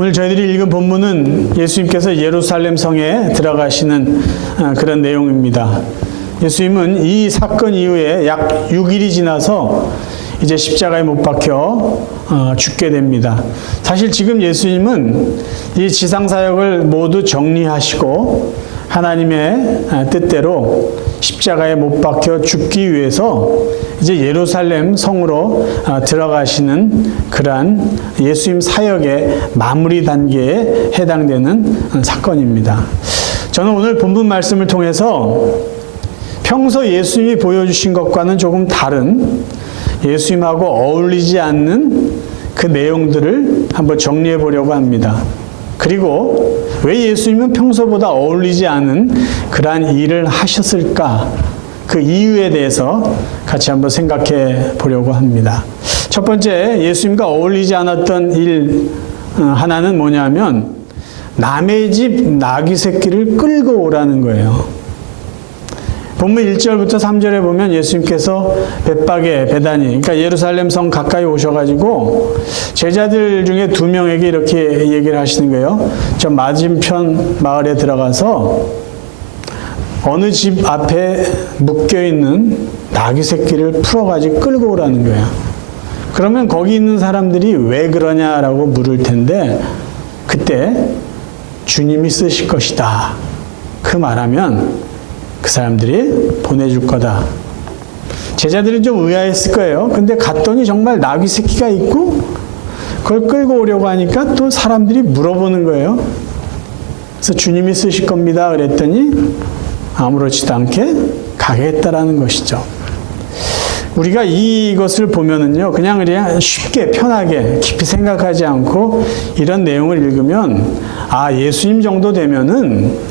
오늘 저희들이 읽은 본문은 예수님께서 예루살렘 성에 들어가시는 그런 내용입니다. 예수님은 이 사건 이후에 약 6일이 지나서 이제 십자가에 못 박혀 죽게 됩니다. 사실 지금 예수님은 이 지상사역을 모두 정리하시고 하나님의 뜻대로 십자가에 못 박혀 죽기 위해서 이제 예루살렘 성으로 들어가시는 그러한 예수님 사역의 마무리 단계에 해당되는 사건입니다. 저는 오늘 본문 말씀을 통해서 평소 예수님이 보여주신 것과는 조금 다른 예수님하고 어울리지 않는 그 내용들을 한번 정리해 보려고 합니다. 그리고 왜 예수님은 평소보다 어울리지 않은 그러한 일을 하셨을까? 그 이유에 대해서 같이 한번 생각해 보려고 합니다. 첫 번째, 예수님과 어울리지 않았던 일 하나는 뭐냐면 남의 집 나귀 새끼를 끌고 오라는 거예요. 본문 1절부터 3절에 보면 예수님께서 벳박에 베다니, 그러니까 예루살렘 성 가까이 오셔가지고 제자들 중에 2명에게 이렇게 얘기를 하시는 거예요. 저 맞은편 마을에 들어가서 어느 집 앞에 묶여있는 나귀 새끼를 풀어가지고 끌고 오라는 거야. 그러면 거기 있는 사람들이 왜 그러냐라고 물을 텐데 그때 주님이 쓰실 것이다. 그 말하면 그 사람들이 보내줄 거다. 제자들은 좀 의아했을 거예요. 근데 갔더니 정말 나귀 새끼가 있고 그걸 끌고 오려고 하니까 또 사람들이 물어보는 거예요. 그래서 주님이 쓰실 겁니다. 그랬더니 아무렇지도 않게 가겠다라는 것이죠. 우리가 이것을 보면은요, 그냥 쉽게 편하게 깊이 생각하지 않고 이런 내용을 읽으면 아, 예수님 정도 되면은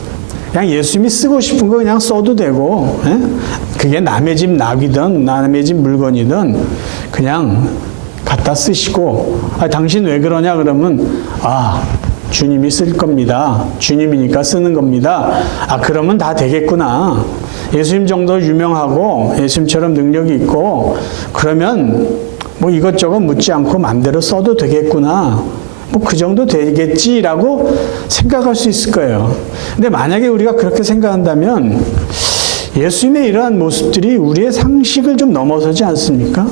그냥 예수님이 쓰고 싶은 거 그냥 써도 되고, 그게 남의 집 낙이든 남의 집 물건이든 그냥 갖다 쓰시고, 당신 왜 그러냐 그러면 주님이 쓸 겁니다. 주님이니까 쓰는 겁니다. 그러면 다 되겠구나. 예수님 정도 유명하고 예수님처럼 능력이 있고 그러면 뭐 이것저것 묻지 않고 마음대로 써도 되겠구나. 뭐 그 정도 되겠지라고 생각할 수 있을 거예요. 근데 만약에 우리가 그렇게 생각한다면 예수님의 이러한 모습들이 우리의 상식을 좀 넘어서지 않습니까?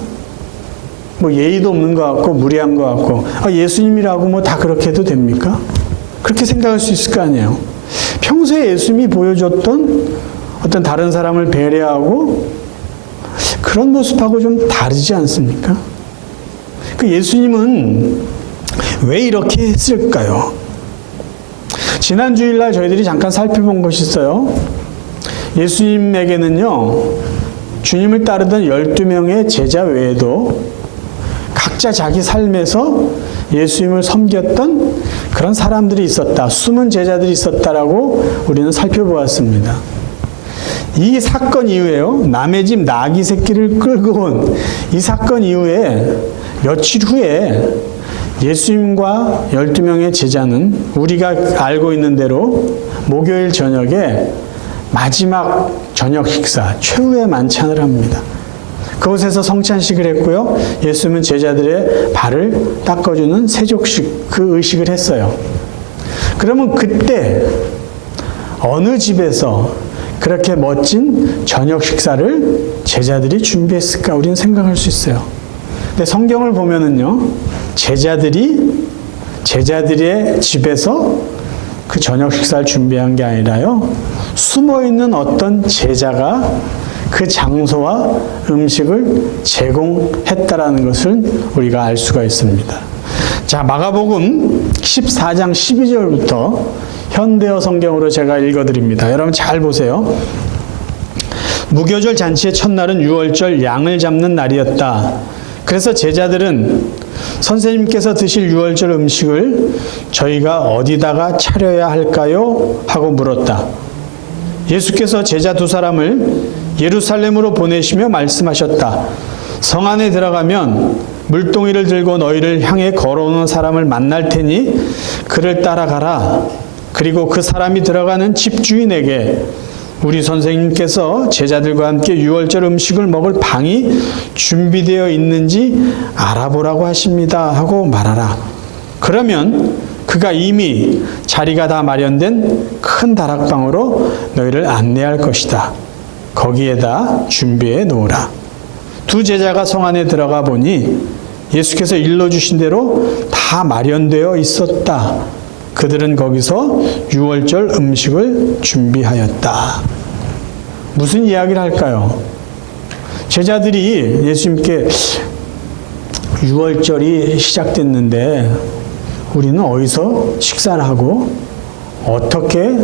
뭐 예의도 없는 것 같고 무례한 것 같고 예수님이라고 뭐 다 그렇게 해도 됩니까? 그렇게 생각할 수 있을 거 아니에요. 평소에 예수님이 보여줬던 어떤 다른 사람을 배려하고 그런 모습하고 좀 다르지 않습니까? 그 예수님은 왜 이렇게 했을까요? 지난 주일날 저희들이 잠깐 살펴본 것이 있어요. 예수님에게는요, 주님을 따르던 12명의 제자 외에도 각자 자기 삶에서 예수님을 섬겼던 그런 사람들이 있었다. 숨은 제자들이 있었다라고 우리는 살펴보았습니다. 이 사건 이후에요, 남의 집 나귀 새끼를 끌고 온 이 사건 이후에 며칠 후에 예수님과 12명의 제자는 우리가 알고 있는 대로 목요일 저녁에 마지막 저녁 식사, 최후의 만찬을 합니다. 그곳에서 성찬식을 했고요. 예수님은 제자들의 발을 닦아주는 세족식, 그 의식을 했어요. 그러면 그때 어느 집에서 그렇게 멋진 저녁 식사를 제자들이 준비했을까? 우리는 생각할 수 있어요. 근데 성경을 보면은요, 제자들의 집에서 그 저녁 식사를 준비한 게 아니라요, 숨어있는 어떤 제자가 그 장소와 음식을 제공했다라는 것을 우리가 알 수가 있습니다. 자, 마가복음 14장 12절부터 현대어 성경으로 제가 읽어드립니다. 여러분 잘 보세요. 무교절 잔치의 첫날은 유월절 양을 잡는 날이었다. 그래서 제자들은 선생님께서 드실 유월절 음식을 저희가 어디다가 차려야 할까요? 하고 물었다. 예수께서 제자 2사람을 예루살렘으로 보내시며 말씀하셨다. 성 안에 들어가면 물동이를 들고 너희를 향해 걸어오는 사람을 만날 테니 그를 따라가라. 그리고 그 사람이 들어가는 집주인에게 우리 선생님께서 제자들과 함께 유월절 음식을 먹을 방이 준비되어 있는지 알아보라고 하십니다 하고 말하라. 그러면 그가 이미 자리가 다 마련된 큰 다락방으로 너희를 안내할 것이다. 거기에다 준비해 놓으라. 두 제자가 성 안에 들어가 보니 예수께서 일러주신 대로 다 마련되어 있었다. 그들은 거기서 유월절 음식을 준비하였다. 무슨 이야기를 할까요? 제자들이 예수님께 유월절이 시작됐는데 우리는 어디서 식사를 하고 어떻게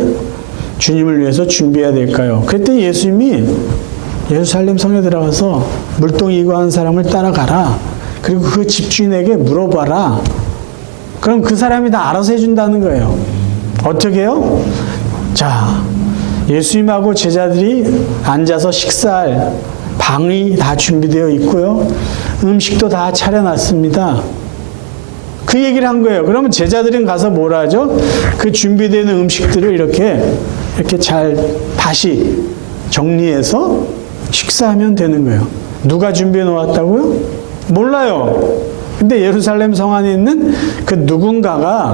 주님을 위해서 준비해야 될까요? 그랬더니 예수님이 예루살렘 성에 들어가서 물동이 이고 하는 사람을 따라가라. 그리고 그 집주인에게 물어봐라. 그럼 그 사람이 다 알아서 해준다는 거예요. 어떻게 해요? 자, 예수님하고 제자들이 앉아서 식사할 방이 다 준비되어 있고요. 음식도 다 차려놨습니다. 그 얘기를 한 거예요. 그러면 제자들은 가서 뭘 하죠? 그 준비되는 음식들을 이렇게 잘 다시 정리해서 식사하면 되는 거예요. 누가 준비해 놓았다고요? 몰라요. 근데 예루살렘 성 안에 있는 그 누군가가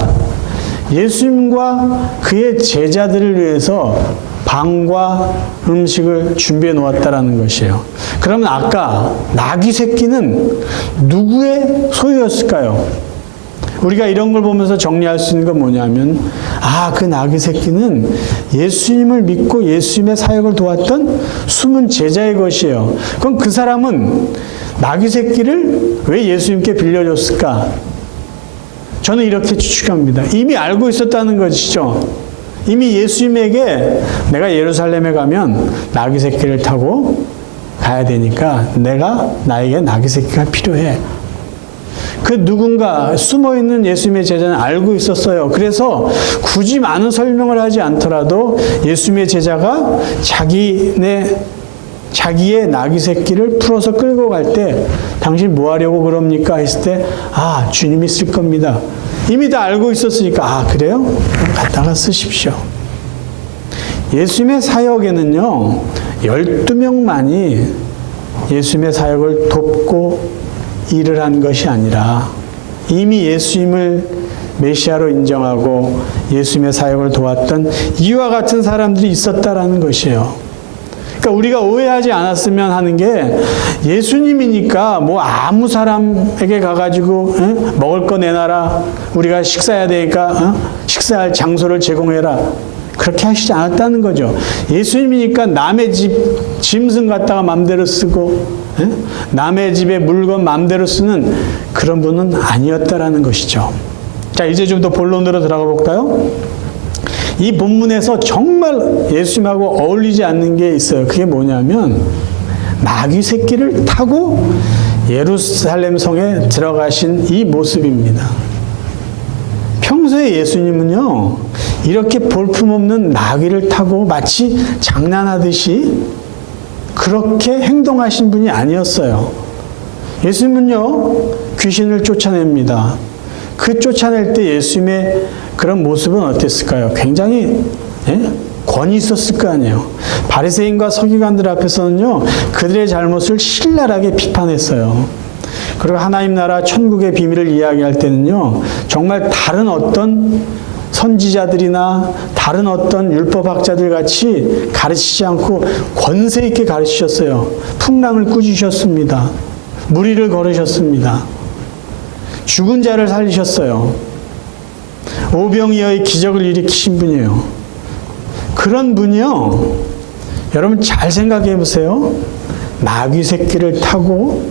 예수님과 그의 제자들을 위해서 방과 음식을 준비해 놓았다라는 것이에요. 그러면 아까 나귀 새끼는 누구의 소유였을까요? 우리가 이런 걸 보면서 정리할 수 있는 건 뭐냐면, 그 나귀 새끼는 예수님을 믿고 예수님의 사역을 도왔던 숨은 제자의 것이에요. 그럼 그 사람은 나귀 새끼를 왜 예수님께 빌려줬을까? 저는 이렇게 추측합니다. 이미 알고 있었다는 것이죠. 이미 예수님에게 내가 예루살렘에 가면 나귀 새끼를 타고 가야 되니까 나에게 나귀 새끼가 필요해. 그 누군가 숨어있는 예수님의 제자는 알고 있었어요. 그래서 굳이 많은 설명을 하지 않더라도 예수님의 제자가 자기의 나귀 새끼를 풀어서 끌고 갈 때 당신 뭐 하려고 그럽니까? 했을 때 주님이 쓸 겁니다. 이미 다 알고 있었으니까 그래요? 그럼 갖다가 쓰십시오. 예수님의 사역에는요 12명만이 예수님의 사역을 돕고 일을 한 것이 아니라 이미 예수님을 메시아로 인정하고 예수님의 사역을 도왔던 이와 같은 사람들이 있었다라는 것이에요. 그러니까 우리가 오해하지 않았으면 하는 게 예수님이니까 아무 사람에게 가가지고 먹을 거 내놔라. 우리가 식사해야 되니까 식사할 장소를 제공해라. 그렇게 하시지 않았다는 거죠. 예수님이니까 남의 집 짐승 갖다가 맘대로 쓰고 남의 집의 물건 맘대로 쓰는 그런 분은 아니었다라는 것이죠. 자, 이제 좀 더 본론으로 들어가 볼까요? 이 본문에서 정말 예수님하고 어울리지 않는 게 있어요. 그게 뭐냐면 나귀 새끼를 타고 예루살렘 성에 들어가신 이 모습입니다. 평소에 예수님은요 이렇게 볼품없는 나귀를 타고 마치 장난하듯이 그렇게 행동하신 분이 아니었어요. 예수님은요 귀신을 쫓아냅니다. 그 쫓아낼 때 예수님의 그런 모습은 어땠을까요? 굉장히 권위 있었을 거 아니에요. 바리새인과 서기관들 앞에서는요 그들의 잘못을 신랄하게 비판했어요. 그리고 하나님 나라 천국의 비밀을 이야기할 때는요 정말 다른 어떤 선지자들이나 다른 어떤 율법학자들 같이 가르치지 않고 권세 있게 가르치셨어요. 풍랑을 꾸짖으셨습니다. 무리를 걸으셨습니다. 죽은 자를 살리셨어요. 오병이어의 기적을 일으키신 분이에요. 그런 분이요 여러분 잘 생각해 보세요. 나귀 새끼를 타고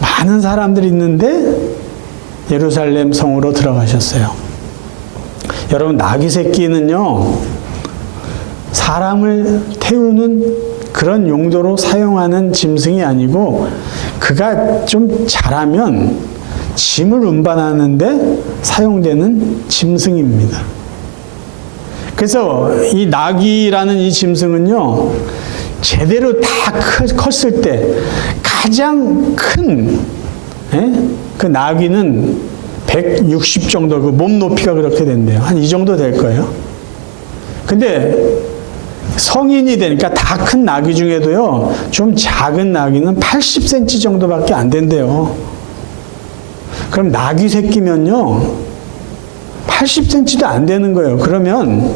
많은 사람들이 있는데 예루살렘 성으로 들어가셨어요. 여러분 나귀 새끼는요 사람을 태우는 그런 용도로 사용하는 짐승이 아니고 그가 좀 잘하면 짐을 운반하는데 사용되는 짐승입니다. 그래서 이 나귀라는 이 짐승은요 제대로 다 컸을 때 가장 큰 그 나귀는 160 정도 그 몸 높이가 그렇게 된대요. 한 이 정도 될 거예요. 근데 성인이 되니까 다 큰 나귀 중에도요 좀 작은 나귀는 80cm 정도밖에 안 된대요. 그럼 나귀 새끼면요 80cm도 안 되는 거예요. 그러면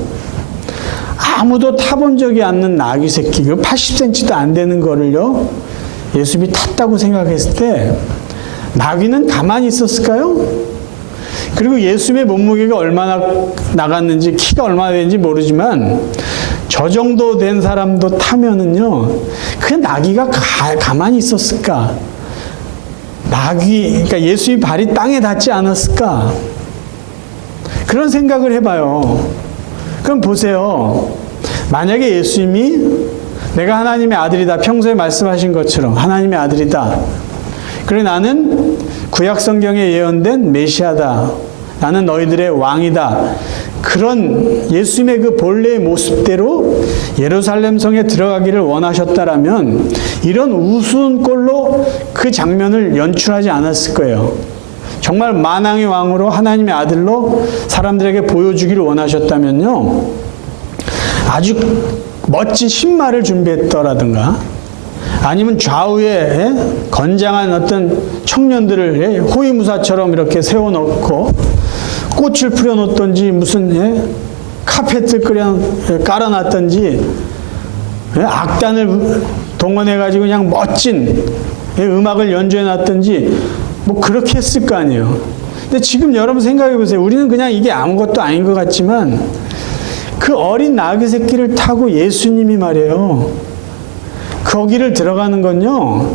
아무도 타본 적이 없는 나귀 새끼, 그 80cm도 안 되는 거를요 예수님이 탔다고 생각했을 때 나귀는 가만히 있었을까요? 그리고 예수님의 몸무게가 얼마나 나갔는지, 키가 얼마나 되는지 모르지만 저 정도 된 사람도 타면은요 그 나귀가 가만히 있었을까? 그러니까 예수의 발이 땅에 닿지 않았을까? 그런 생각을 해봐요. 그럼 보세요. 만약에 예수님이 내가 하나님의 아들이다, 평소에 말씀하신 것처럼 하나님의 아들이다, 그래 나는 구약 성경에 예언된 메시아다, 나는 너희들의 왕이다, 그런 예수님의 그 본래의 모습대로 예루살렘 성에 들어가기를 원하셨다라면 이런 우스운 꼴로 그 장면을 연출하지 않았을 거예요. 정말 만왕의 왕으로 하나님의 아들로 사람들에게 보여주기를 원하셨다면요 아주 멋진 신발을 준비했더라든가, 아니면 좌우에 건장한 어떤 청년들을 호위무사처럼 이렇게 세워놓고 꽃을 뿌려놓던지 무슨 카펫을 깔아놨던지 악단을 동원해가지고 그냥 멋진 음악을 연주해놨던지 뭐 그렇게 했을 거 아니에요. 근데 지금 여러분 생각해 보세요. 우리는 그냥 이게 아무것도 아닌 것 같지만 그 어린 나귀 새끼를 타고 예수님이 말이에요 거기를 들어가는 건요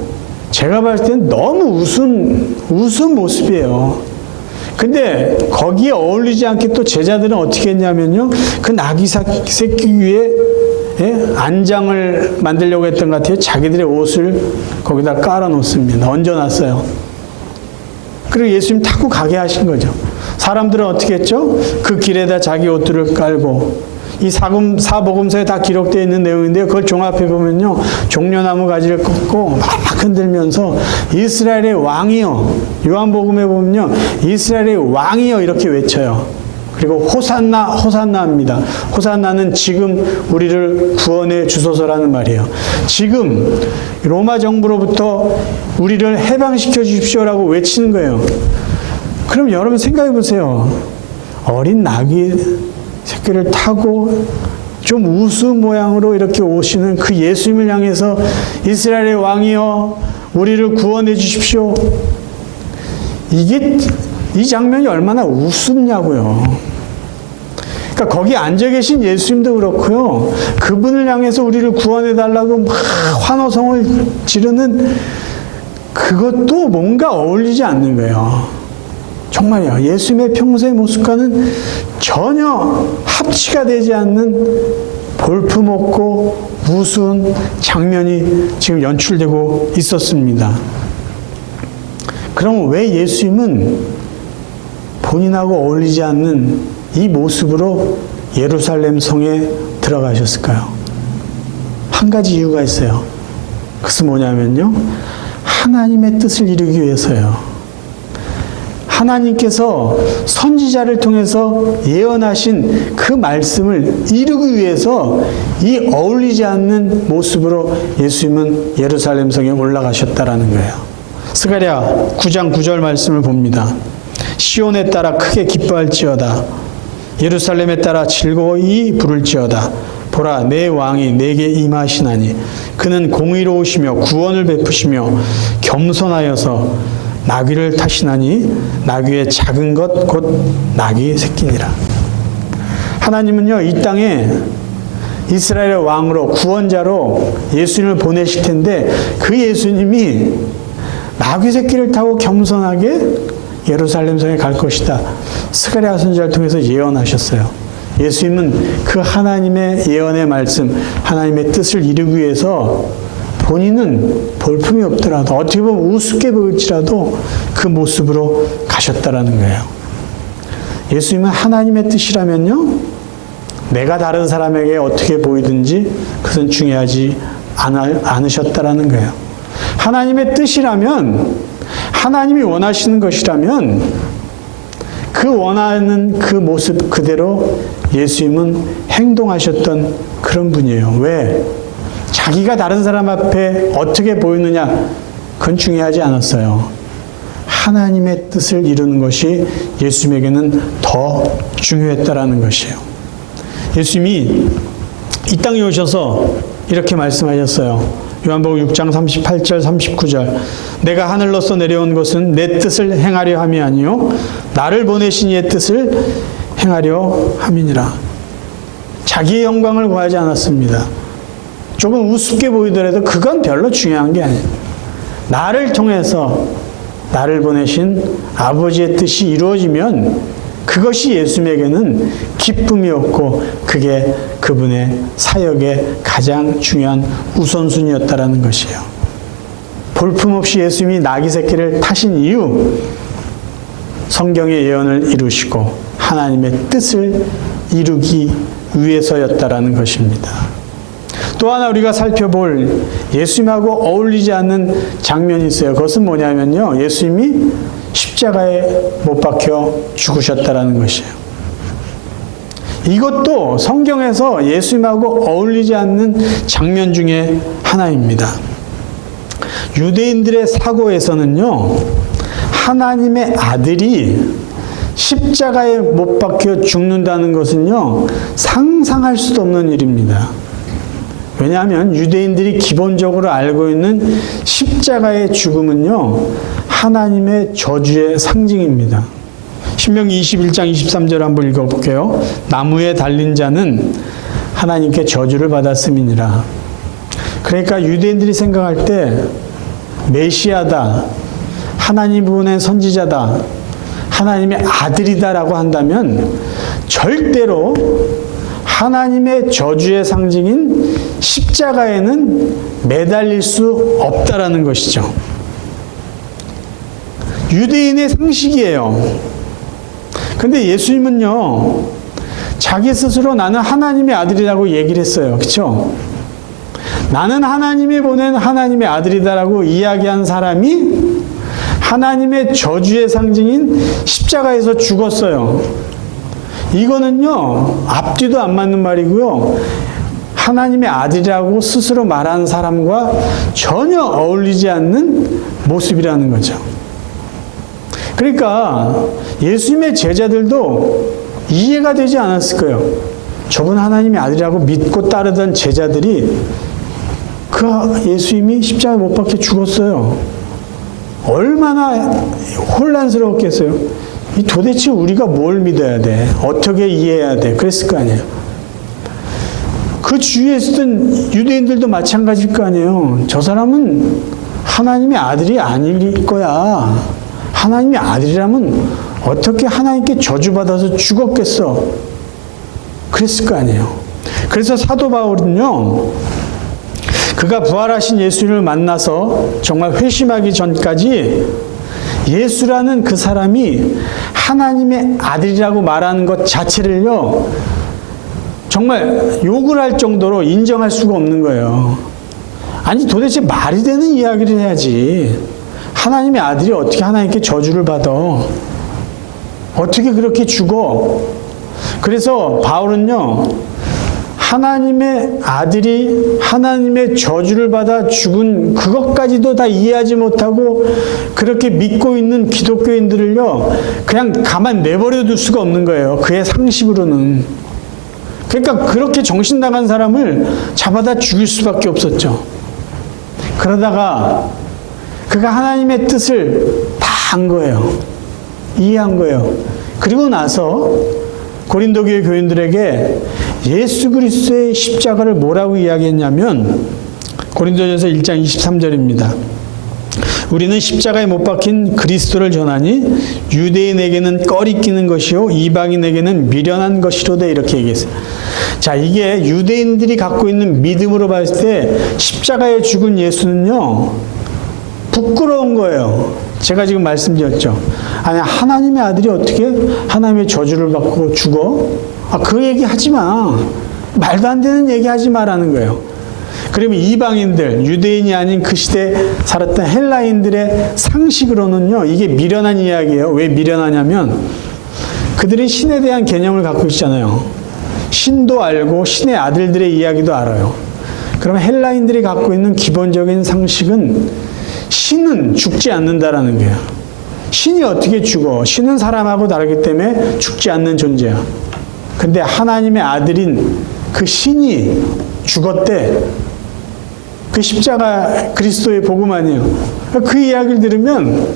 제가 봤을 때는 너무 우스운 모습이에요. 근데 거기에 어울리지 않게 또 제자들은 어떻게 했냐면요 그 나귀 새끼 위에 안장을 만들려고 했던 것 같아요. 자기들의 옷을 거기다 깔아 놓습니다. 얹어놨어요. 그리고 예수님 타고 가게 하신 거죠. 사람들은 어떻게 했죠? 그 길에다 자기 옷들을 깔고, 이 사복음서에 다 기록되어 있는 내용인데요. 그걸 종합해 보면요, 종려나무 가지를 꺾고 막 흔들면서 이스라엘의 왕이여, 요한복음에 보면요, 이스라엘의 왕이여 이렇게 외쳐요. 그리고 호산나, 호산나입니다. 호산나는 지금 우리를 구원해 주소서라는 말이에요. 지금 로마 정부로부터 우리를 해방시켜 주십시오라고 외치는 거예요. 그럼 여러분 생각해 보세요. 어린 나귀 새끼를 타고 좀 우스운 모양으로 이렇게 오시는 그 예수님을 향해서 이스라엘의 왕이여 우리를 구원해 주십시오. 이 장면이 얼마나 우습냐고요. 그러니까 거기 앉아 계신 예수님도 그렇고요. 그분을 향해서 우리를 구원해 달라고 막 환호성을 지르는 그것도 뭔가 어울리지 않는 거예요. 정말요. 예수님의 평소의 모습과는 전혀 합치가 되지 않는 볼품없고 우스운 장면이 지금 연출되고 있었습니다. 그럼 왜 예수님은 본인하고 어울리지 않는 이 모습으로 예루살렘 성에 들어가셨을까요? 한 가지 이유가 있어요. 그것은 뭐냐면요, 하나님의 뜻을 이루기 위해서요. 하나님께서 선지자를 통해서 예언하신 그 말씀을 이루기 위해서 이 어울리지 않는 모습으로 예수님은 예루살렘 성에 올라가셨다라는 거예요. 스가랴 9장 9절 말씀을 봅니다. 시온에 따라 크게 기뻐할지어다. 예루살렘에 따라 즐거이 부를지어다. 보라, 내 왕이 내게 임하시나니 그는 공의로우시며 구원을 베푸시며 겸손하여서 나귀를 타시나니 나귀의 작은 것 곧 나귀의 새끼니라. 하나님은요, 이 땅에 이스라엘의 왕으로 구원자로 예수님을 보내실 텐데 그 예수님이 나귀 새끼를 타고 겸손하게 예루살렘 성에 갈 것이다. 스가랴 선지자를 통해서 예언하셨어요. 예수님은 그 하나님의 예언의 말씀, 하나님의 뜻을 이루기 위해서 본인은 볼품이 없더라도 어떻게 보면 우습게 보일지라도 그 모습으로 가셨다라는 거예요. 예수님은 하나님의 뜻이라면요, 내가 다른 사람에게 어떻게 보이든지 그것은 중요하지 않으셨다라는 거예요. 하나님의 뜻이라면, 하나님이 원하시는 것이라면 그 원하는 그 모습 그대로 예수님은 행동하셨던 그런 분이에요. 왜? 자기가 다른 사람 앞에 어떻게 보이느냐, 그건 중요하지 않았어요. 하나님의 뜻을 이루는 것이 예수님에게는 더 중요했다라는 것이에요. 예수님이 이 땅에 오셔서 이렇게 말씀하셨어요. 요한복음 6장 38절 39절 내가 하늘로서 내려온 것은 내 뜻을 행하려 함이 아니요 나를 보내신 이의 뜻을 행하려 함이니라. 자기의 영광을 구하지 않았습니다. 조금 우습게 보이더라도 그건 별로 중요한 게 아니에요. 나를 통해서 나를 보내신 아버지의 뜻이 이루어지면 그것이 예수님에게는 기쁨이었고 그게 그분의 사역의 가장 중요한 우선순위였다라는 것이에요. 볼품없이 예수님이 나귀 새끼를 타신 이유, 성경의 예언을 이루시고 하나님의 뜻을 이루기 위해서였다라는 것입니다. 또 하나 우리가 살펴볼 예수님하고 어울리지 않는 장면이 있어요. 그것은 뭐냐면요, 예수님이 십자가에 못 박혀 죽으셨다라는 것이에요. 이것도 성경에서 예수님하고 어울리지 않는 장면 중에 하나입니다. 유대인들의 사고에서는요, 하나님의 아들이 십자가에 못 박혀 죽는다는 것은요, 상상할 수도 없는 일입니다. 왜냐하면 유대인들이 기본적으로 알고 있는 십자가의 죽음은요, 하나님의 저주의 상징입니다. 신명기 21장 23절 한번 읽어볼게요. 나무에 달린 자는 하나님께 저주를 받았음이니라. 그러니까 유대인들이 생각할 때 메시아다, 하나님 분의 선지자다, 하나님의 아들이다라고 한다면 절대로 하나님의 저주의 상징인 십자가에는 매달릴 수 없다라는 것이죠. 유대인의 상식이에요. 근데 예수님은요, 자기 스스로 나는 하나님의 아들이라고 얘기를 했어요. 그렇죠? 나는 하나님이 보낸 하나님의 아들이다라고 이야기한 사람이 하나님의 저주의 상징인 십자가에서 죽었어요. 이거는요, 앞뒤도 안 맞는 말이고요, 하나님의 아들이라고 스스로 말하는 사람과 전혀 어울리지 않는 모습이라는 거죠. 그러니까 예수님의 제자들도 이해가 되지 않았을 거예요. 저분 하나님의 아들이라고 믿고 따르던 제자들이 그 예수님이 십자가에 못 박혀 죽었어요. 얼마나 혼란스러웠겠어요. 이 도대체 우리가 뭘 믿어야 돼? 어떻게 이해해야 돼? 그랬을 거 아니에요. 그 주위에 있었던 유대인들도 마찬가지일 거 아니에요. 저 사람은 하나님의 아들이 아닐 거야. 하나님의 아들이라면 어떻게 하나님께 저주받아서 죽었겠어? 그랬을 거 아니에요. 그래서 사도 바울은요, 그가 부활하신 예수를 만나서 정말 회심하기 전까지 예수라는 그 사람이 하나님의 아들이라고 말하는 것 자체를요, 정말 욕을 할 정도로 인정할 수가 없는 거예요. 아니 도대체 말이 되는 이야기를 해야지. 하나님의 아들이 어떻게 하나님께 저주를 받아? 어떻게 그렇게 죽어? 그래서 바울은요, 하나님의 아들이 하나님의 저주를 받아 죽은 그것까지도 다 이해하지 못하고 그렇게 믿고 있는 기독교인들을요, 그냥 가만 내버려 둘 수가 없는 거예요. 그의 상식으로는. 그러니까 그렇게 정신 나간 사람을 잡아다 죽일 수밖에 없었죠. 그러다가 그가 하나님의 뜻을 다 안 거예요. 이해한 거예요. 그리고 나서 고린도 교회 교인들에게 예수 그리스도의 십자가를 뭐라고 이야기했냐면 고린도전서 1장 23절입니다. 우리는 십자가에 못 박힌 그리스도를 전하니 유대인에게는 꺼리 끼는 것이요 이방인에게는 미련한 것이로되, 이렇게 얘기했어요. 자, 이게 유대인들이 갖고 있는 믿음으로 봤을 때 십자가에 죽은 예수는요, 부끄러운 거예요. 제가 지금 말씀드렸죠. 아니, 하나님의 아들이 어떻게 하나님의 저주를 받고 죽어? 그 얘기 하지 마. 말도 안 되는 얘기 하지 마라는 거예요. 그러면 이방인들, 유대인이 아닌 그 시대에 살았던 헬라인들의 상식으로는요, 이게 미련한 이야기예요. 왜 미련하냐면 그들은 신에 대한 개념을 갖고 있잖아요. 신도 알고 신의 아들들의 이야기도 알아요. 그러면 헬라인들이 갖고 있는 기본적인 상식은 신은 죽지 않는다라는 거예요. 신이 어떻게 죽어? 신은 사람하고 다르기 때문에 죽지 않는 존재야. 근데 하나님의 아들인 그 신이 죽었대. 그 십자가 그리스도의 복음 아니에요. 그 이야기를 들으면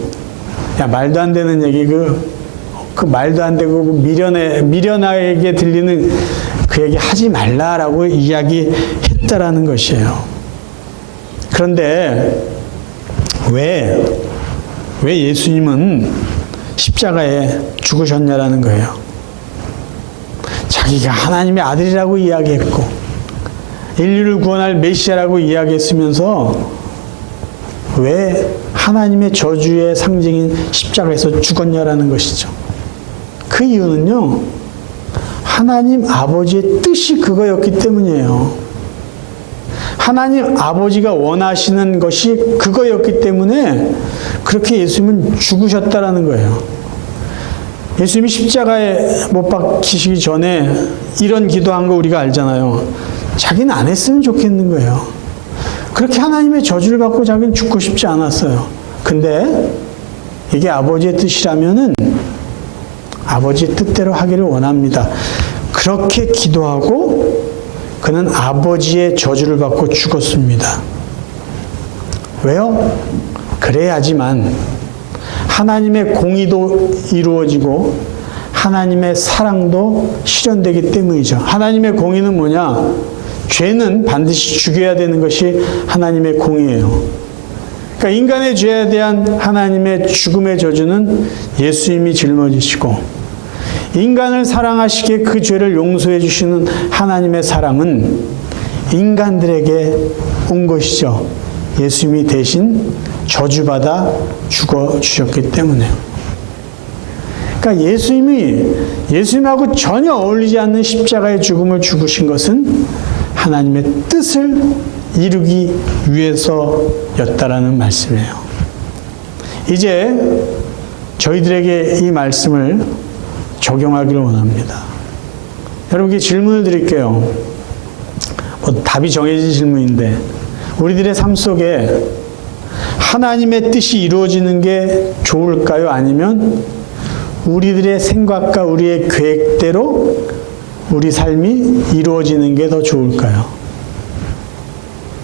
야, 말도 안 되는 얘기, 그 말도 안 되고 미련하게 들리는 그 얘기 하지 말라라고 이야기했다라는 것이에요. 그런데 왜 예수님은 십자가에 죽으셨냐라는 거예요. 자기가 하나님의 아들이라고 이야기했고 인류를 구원할 메시아라고 이야기했으면서 왜 하나님의 저주의 상징인 십자가에서 죽었냐라는 것이죠. 그 이유는요, 하나님 아버지의 뜻이 그거였기 때문이에요. 하나님 아버지가 원하시는 것이 그거였기 때문에 그렇게 예수님은 죽으셨다라는 거예요. 예수님이 십자가에 못 박히시기 전에 이런 기도한 거 우리가 알잖아요. 자기는 안 했으면 좋겠는 거예요. 그렇게 하나님의 저주를 받고 자기는 죽고 싶지 않았어요. 근데 이게 아버지의 뜻이라면은 아버지의 뜻대로 하기를 원합니다. 그렇게 기도하고 그는 아버지의 저주를 받고 죽었습니다. 왜요? 그래야지만 하나님의 공의도 이루어지고 하나님의 사랑도 실현되기 때문이죠. 하나님의 공의는 뭐냐? 죄는 반드시 죽여야 되는 것이 하나님의 공의예요. 그러니까 인간의 죄에 대한 하나님의 죽음의 저주는 예수님이 짊어지시고 인간을 사랑하시기에 그 죄를 용서해 주시는 하나님의 사랑은 인간들에게 온 것이죠. 예수님이 대신 저주받아 죽어주셨기 때문에. 그러니까 예수님하고 전혀 어울리지 않는 십자가의 죽음을 죽으신 것은 하나님의 뜻을 이루기 위해서였다라는 말씀이에요. 이제 저희들에게 이 말씀을 적용하기를 원합니다. 여러분께 질문을 드릴게요. 답이 정해진 질문인데 우리들의 삶 속에 하나님의 뜻이 이루어지는 게 좋을까요? 아니면 우리들의 생각과 우리의 계획대로 우리 삶이 이루어지는 게 더 좋을까요?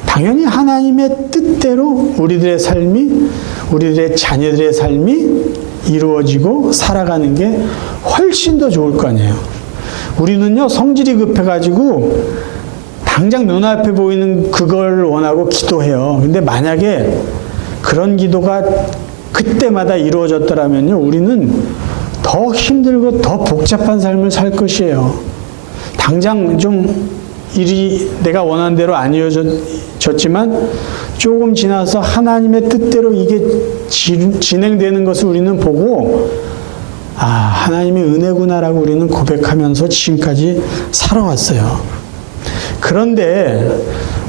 당연히 하나님의 뜻대로 우리들의 삶이, 우리들의 자녀들의 삶이 이루어지고 살아가는 게 훨씬 더 좋을 거 아니에요. 우리는요, 성질이 급해가지고 당장 눈앞에 보이는 그걸 원하고 기도해요. 근데 만약에 그런 기도가 그때마다 이루어졌더라면요, 우리는 더 힘들고 더 복잡한 삶을 살 것이에요. 당장 좀 일이 내가 원하는 대로 안 이루어졌지만 조금 지나서 하나님의 뜻대로 이게 진행되는 것을 우리는 보고 아, 하나님의 은혜구나라고 우리는 고백하면서 지금까지 살아왔어요. 그런데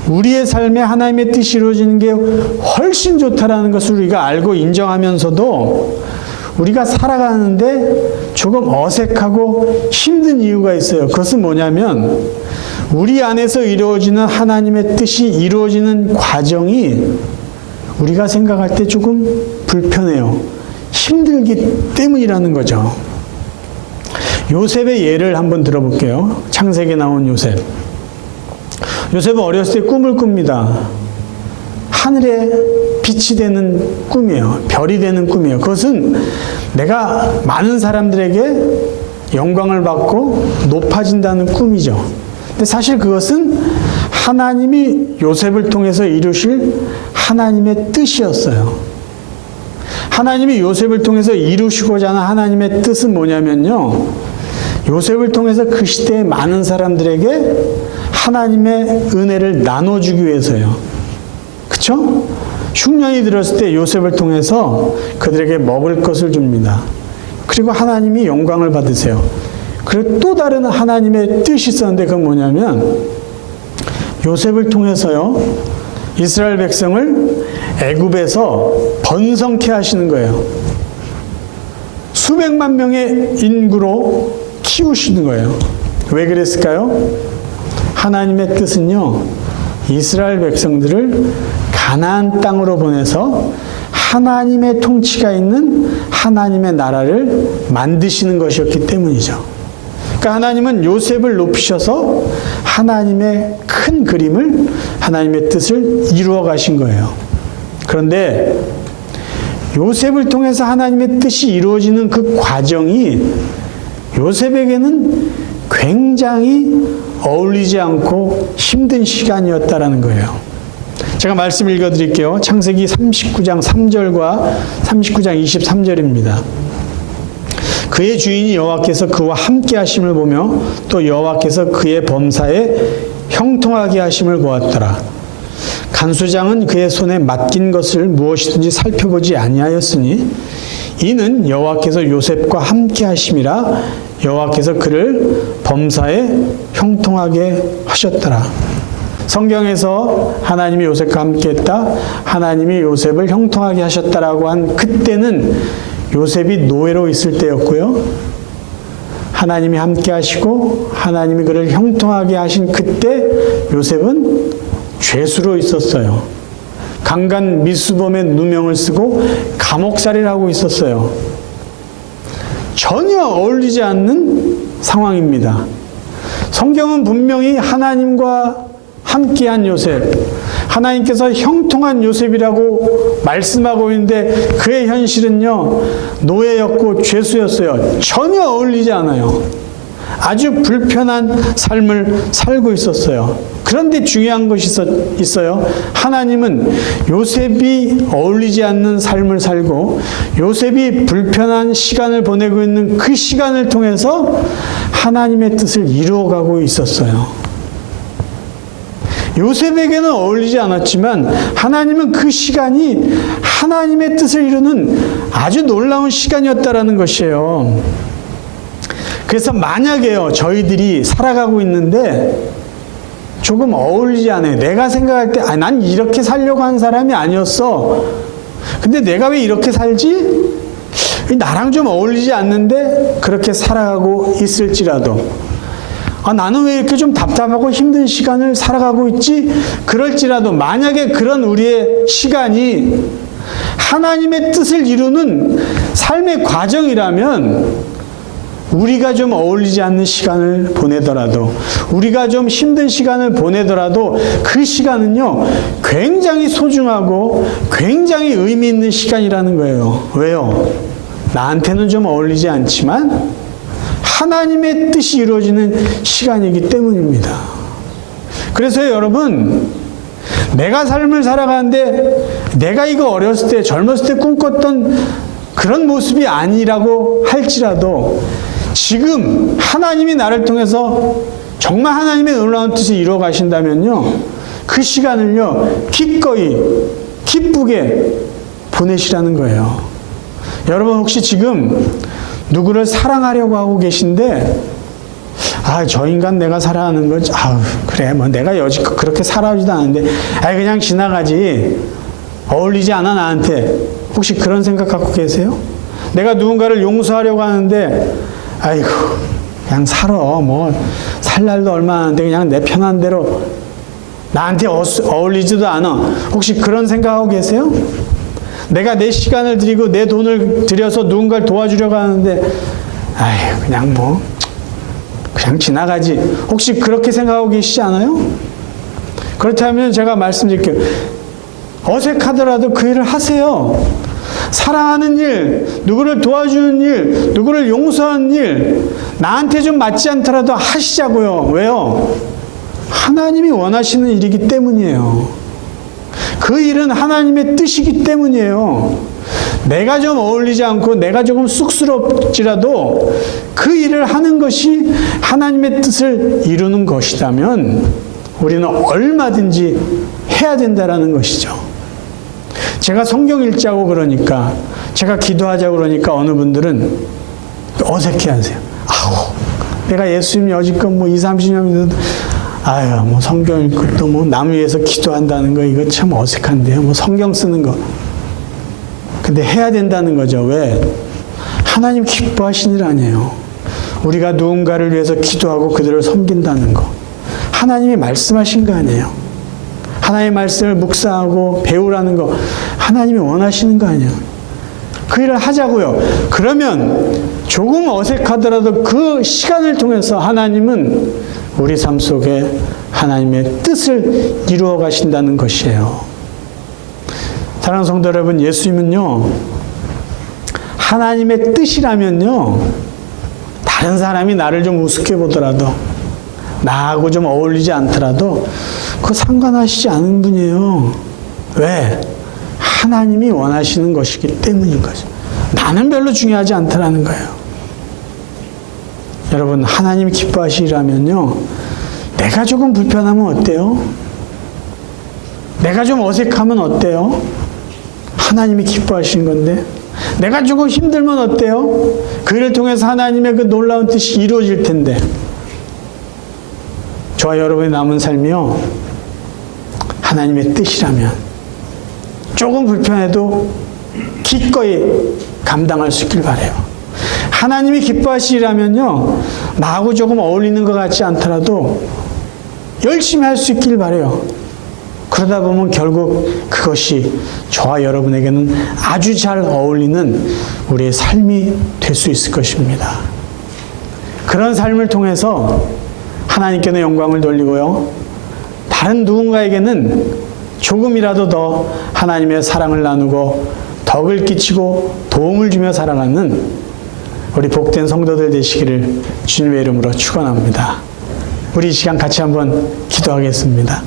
우리의 삶에 하나님의 뜻이 이루어지는 게 훨씬 좋다라는 것을 우리가 알고 인정하면서도 우리가 살아가는데 조금 어색하고 힘든 이유가 있어요. 그것은 뭐냐면 우리 안에서 이루어지는 하나님의 뜻이 이루어지는 과정이 우리가 생각할 때 조금 불편해요. 힘들기 때문이라는 거죠. 요셉의 예를 한번 들어볼게요. 창세기에 나온 요셉. 요셉은 어렸을 때 꿈을 꿉니다. 하늘에 빛이 되는 꿈이에요. 별이 되는 꿈이에요. 그것은 내가 많은 사람들에게 영광을 받고 높아진다는 꿈이죠. 근데 사실 그것은 하나님이 요셉을 통해서 이루실 하나님의 뜻이었어요. 하나님이 요셉을 통해서 이루시고자 하는 하나님의 뜻은 뭐냐면요, 요셉을 통해서 그 시대의 많은 사람들에게 하나님의 은혜를 나눠주기 위해서요. 그쵸? 흉년이 들었을 때 요셉을 통해서 그들에게 먹을 것을 줍니다. 그리고 하나님이 영광을 받으세요. 그리고 또 다른 하나님의 뜻이 있었는데 그건 뭐냐면 요셉을 통해서요, 이스라엘 백성을 애굽에서 번성케 하시는 거예요. 수백만 명의 인구로 키우시는 거예요. 왜 그랬을까요? 하나님의 뜻은요, 이스라엘 백성들을 가나안 땅으로 보내서 하나님의 통치가 있는 하나님의 나라를 만드시는 것이었기 때문이죠. 그러니까 하나님은 요셉을 높이셔서 하나님의 큰 그림을, 하나님의 뜻을 이루어 가신 거예요. 그런데 요셉을 통해서 하나님의 뜻이 이루어지는 그 과정이 요셉에게는 굉장히 어울리지 않고 힘든 시간이었다라는 거예요. 제가 말씀 읽어드릴게요. 창세기 39장 3절과 39장 23절입니다. 그의 주인이 여호와께서 그와 함께 하심을 보며 또 여호와께서 그의 범사에 형통하게 하심을 보았더라. 간수장은 그의 손에 맡긴 것을 무엇이든지 살펴보지 아니하였으니 이는 여호와께서 요셉과 함께 하심이라 여호와께서 그를 범사에 형통하게 하셨더라. 성경에서 하나님이 요셉과 함께 했다, 하나님이 요셉을 형통하게 하셨다라고 한 그때는 요셉이 노예로 있을 때였고요. 하나님이 함께 하시고 하나님이 그를 형통하게 하신 그때 요셉은 죄수로 있었어요. 강간 미수범의 누명을 쓰고 감옥살이를 하고 있었어요. 전혀 어울리지 않는 상황입니다. 성경은 분명히 하나님과 함께한 요셉, 하나님께서 형통한 요셉이라고 말씀하고 있는데 그의 현실은요, 노예였고 죄수였어요. 전혀 어울리지 않아요. 아주 불편한 삶을 살고 있었어요. 그런데 중요한 것이 있어요. 하나님은 요셉이 어울리지 않는 삶을 살고 요셉이 불편한 시간을 보내고 있는 그 시간을 통해서 하나님의 뜻을 이루어가고 있었어요. 요셉에게는 어울리지 않았지만 하나님은 그 시간이 하나님의 뜻을 이루는 아주 놀라운 시간이었다라는 것이에요. 그래서 만약에요, 저희들이 살아가고 있는데 조금 어울리지 않아요. 내가 생각할 때, 난 이렇게 살려고 한 사람이 아니었어. 근데 내가 왜 이렇게 살지? 나랑 좀 어울리지 않는데 그렇게 살아가고 있을지라도, 나는 왜 이렇게 좀 답답하고 힘든 시간을 살아가고 있지? 그럴지라도 만약에 그런 우리의 시간이 하나님의 뜻을 이루는 삶의 과정이라면 우리가 좀 어울리지 않는 시간을 보내더라도, 우리가 좀 힘든 시간을 보내더라도 그 시간은요, 굉장히 소중하고 굉장히 의미 있는 시간이라는 거예요. 왜요? 나한테는 좀 어울리지 않지만 하나님의 뜻이 이루어지는 시간이기 때문입니다. 그래서 여러분, 내가 삶을 살아가는데 내가 이거 어렸을 때, 젊었을 때 꿈꿨던 그런 모습이 아니라고 할지라도 지금 하나님이 나를 통해서 정말 하나님의 놀라운 뜻을 이루어 가신다면요, 그 시간을요, 기꺼이 기쁘게 보내시라는 거예요. 여러분, 혹시 지금 누구를 사랑하려고 하고 계신데, 저 인간 내가 사랑하는 거지, 그래, 내가 여지껏 그렇게 살아오지도 않은데, 그냥 지나가지, 어울리지 않아 나한테. 혹시 그런 생각 갖고 계세요? 내가 누군가를 용서하려고 하는데, 그냥 살아. 살 날도 얼마 안 하는데 그냥 내 편한 대로, 나한테 어울리지도 않아. 혹시 그런 생각하고 계세요? 내가 내 시간을 들이고 내 돈을 들여서 누군가를 도와주려고 하는데, 그냥 지나가지. 혹시 그렇게 생각하고 계시지 않아요? 그렇다면 제가 말씀드릴게요. 어색하더라도 그 일을 하세요. 사랑하는 일, 누구를 도와주는 일, 누구를 용서하는 일, 나한테 좀 맞지 않더라도 하시자고요. 왜요? 하나님이 원하시는 일이기 때문이에요. 그 일은 하나님의 뜻이기 때문이에요. 내가 좀 어울리지 않고 내가 조금 쑥스럽지라도 그 일을 하는 것이 하나님의 뜻을 이루는 것이라면 우리는 얼마든지 해야 된다라는 것이죠. 제가 성경 읽자고 그러니까, 제가 기도하자고 그러니까 어느 분들은 어색해 하세요. 내가 예수님 여지껏 20, 30년 성경 읽고 또 남 위해서 기도한다는 거, 이거 참 어색한데요. 성경 쓰는 거. 근데 해야 된다는 거죠. 왜? 하나님 기뻐하신 일 아니에요. 우리가 누군가를 위해서 기도하고 그들을 섬긴다는 거. 하나님이 말씀하신 거 아니에요. 하나님의 말씀을 묵상하고 배우라는 거 하나님이 원하시는 거 아니에요. 그 일을 하자고요. 그러면 조금 어색하더라도 그 시간을 통해서 하나님은 우리 삶 속에 하나님의 뜻을 이루어 가신다는 것이에요. 사랑하는 성도 여러분, 예수님은요, 하나님의 뜻이라면요, 다른 사람이 나를 좀 우습게 보더라도, 나하고 좀 어울리지 않더라도, 그거 상관하시지 않은 분이에요. 왜? 하나님이 원하시는 것이기 때문인 거죠. 나는 별로 중요하지 않더라는 거예요. 여러분, 하나님이 기뻐하시라면요, 내가 조금 불편하면 어때요? 내가 좀 어색하면 어때요? 하나님이 기뻐하시는 건데, 내가 조금 힘들면 어때요? 그 일을 통해서 하나님의 그 놀라운 뜻이 이루어질 텐데, 저와 여러분의 남은 삶이요, 하나님의 뜻이라면 조금 불편해도 기꺼이 감당할 수 있길 바라요. 하나님이 기뻐하시라면요, 나하고 조금 어울리는 것 같지 않더라도 열심히 할 수 있길 바라요. 그러다 보면 결국 그것이 저와 여러분에게는 아주 잘 어울리는 우리의 삶이 될 수 있을 것입니다. 그런 삶을 통해서 하나님께는 영광을 돌리고요, 다른 누군가에게는 조금이라도 더 하나님의 사랑을 나누고 덕을 끼치고 도움을 주며 살아가는 우리 복된 성도들 되시기를 주님의 이름으로 축원합니다. 우리 이 시간 같이 한번 기도하겠습니다.